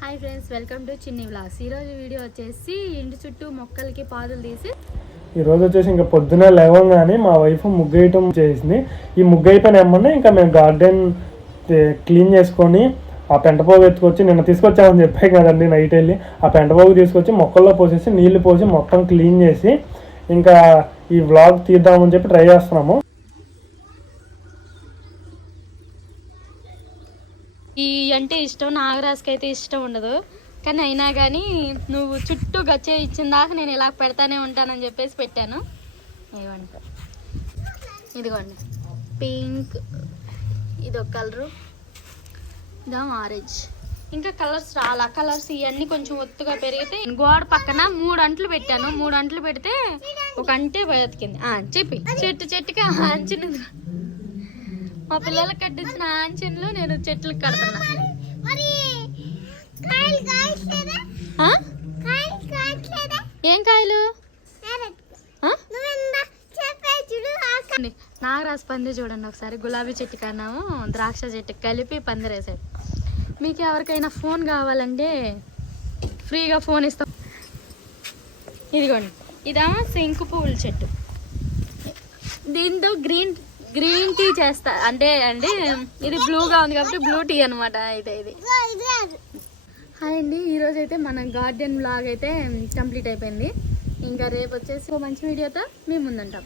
Hi friends, welcome to చిన్ని vlogs. ఈరోజు video వచ్చేసి ఇంటి చుట్టూ మొక్కలకి పాదులు తీసి ఈరోజు వచ్చేసి ఇంకా పొద్దున లేవగానే మా వైఫ్ ముగ్గు వేయటం చేసింది. ఈ ముగ్గు అయిపోయిన ఏమన్నా ఇంకా మేము గార్డెన్ క్లీన్ చేసుకొని ఆ పెంటపోగు ఎత్తుకొచ్చి నిన్న తీసుకొచ్చామని చెప్పాయి కదండి. నైట్ వెళ్ళి ఆ పెంటపోగు తీసుకొచ్చి మొక్కల్లో పోసేసి నీళ్లు పోసి మొత్తం క్లీన్ చేసి ఇంకా ఈ వ్లాగ్ తీద్దామని చెప్పి ట్రై చేస్తున్నాము. ఈ అంటే ఇష్టం, నాగరాజుకి అయితే ఇష్టం ఉండదు. కానీ అయినా కానీ నువ్వు చుట్టూ గచ్చే ఇచ్చిన దాకా నేను ఇలా పెడతానే ఉంటానని చెప్పేసి పెట్టాను. ఇదిగోండి పింక్, ఇది ఒక కలరు, ఇదా ఆరెంజ్. ఇంకా కలర్స్ రాలా. కలర్స్ ఇవన్నీ కొంచెం ఒత్తుగా పెరిగితే గోడ పక్కన 3 అంట్లు పెట్టాను. 3 అంట్లు పెడితే ఒక అంటే బతికింది. చెప్పి చెట్టుకి ఆంచిన, మా పిల్లలకు కట్టించిన ఆంచన్లు నేను చెట్లకు కడుతున్నా. ఏం కాయలు? నాగరాజు పంది చూడండి ఒకసారి. గులాబీ చెట్టు కన్నాము ద్రాక్ష చెట్టుకి కలిపి పందిరేసాడు. మీకు ఎవరికైనా ఫోన్ కావాలంటే ఫ్రీగా ఫోన్ ఇస్తాం. ఇదిగోండి, ఇదేమో శంకు పువ్వుల చెట్టు. దీంతో గ్రీన్ టీ చేస్తా అంటే ఇది బ్లూగా ఉంది కాబట్టి బ్లూ టీ అనమాట. ఇది హాయ్ అండి, ఈరోజు అయితే మన గార్డెన్ వ్లాగ్ అయితే కంప్లీట్ అయిపోయింది. ఇంకా రేపు వచ్చేసి మంచి వీడియోతో మేము ముందుంటాం.